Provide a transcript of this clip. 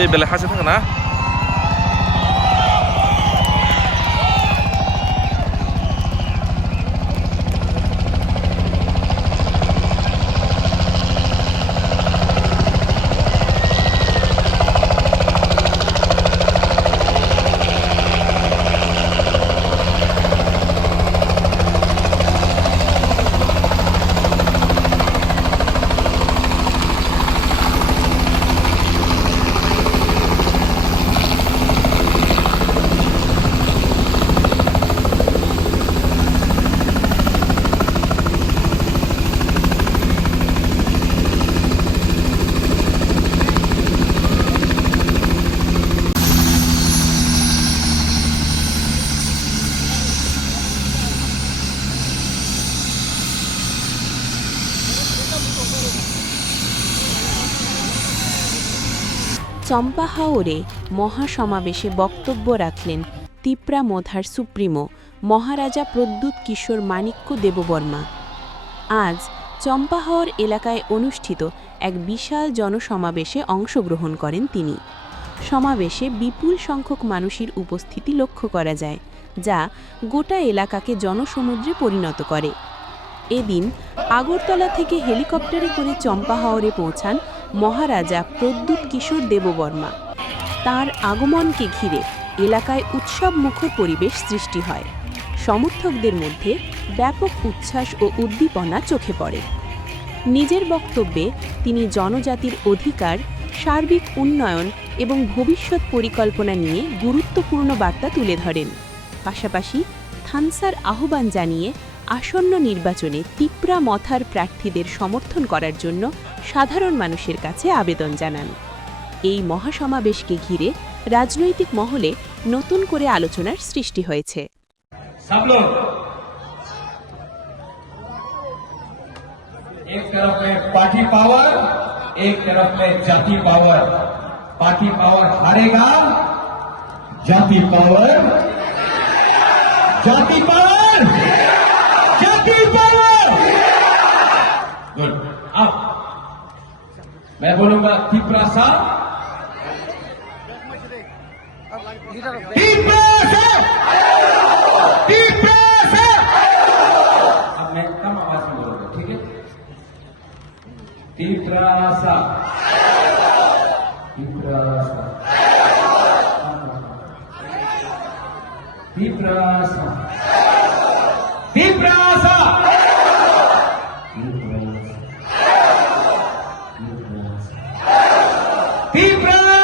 ওই বেলা হাসে থাকে না। চম্পা হাওরে মহাসমাবেশে বক্তব্য রাখলেন তিপ্রা মোধার সুপ্রিমো মহারাজা প্রদ্যুৎ কিশোর মাণিক্য দেববর্মা। আজ চম্পা হাওর এলাকায় অনুষ্ঠিত এক বিশাল জনসমাবেশে অংশগ্রহণ করেন তিনি। সমাবেশে বিপুল সংখ্যক মানুষের উপস্থিতি লক্ষ্য করা যায়, যা গোটা এলাকাকে জনসমুদ্রে পরিণত করে। এদিন আগরতলা থেকে হেলিকপ্টারে করে চম্পা হাওরে পৌঁছান মহারাজা প্রদ্যুৎ কিশোর দেববর্মা। তার আগমনকে ঘিরে এলাকায় উৎসবমুখর পরিবেশ সৃষ্টি হয়। সমর্থকদের মধ্যে ব্যাপক উচ্ছ্বাস ও উদ্দীপনা চোখে পড়ে। নিজের বক্তব্যে তিনি জনজাতির অধিকার, সার্বিক উন্নয়ন এবং ভবিষ্যৎ পরিকল্পনা নিয়ে গুরুত্বপূর্ণ বার্তা তুলে ধরেন। পাশাপাশি থানসার আহ্বান জানিয়ে আসন্ন নির্বাচনে তিপ্রা মথার প্রার্থীদের সমর্থন করার জন্য সাধারণ মানুষের কাছে আবেদন জানান। এই মহাসমাবেশকে ঘিরে রাজনৈতিক মহলে নতুন করে আলোচনার সৃষ্টি হয়েছে। एक तरफ में पार्टी पावर, एक तरफ में जाति पावर। पार्टी पावर हारेगा, जाति पावर, जाति पावर, जाति पावर। गुड। अब मैं बोलूंगा तिप्रा सा, तिप्रा सा, तिप्रा सा। अब मैं कम आवाज में बोलूंगा, ठीक है? तिप्रा सा, तिप्रा सा, तिप्रा सा, तिप्रा सा, तिप्रा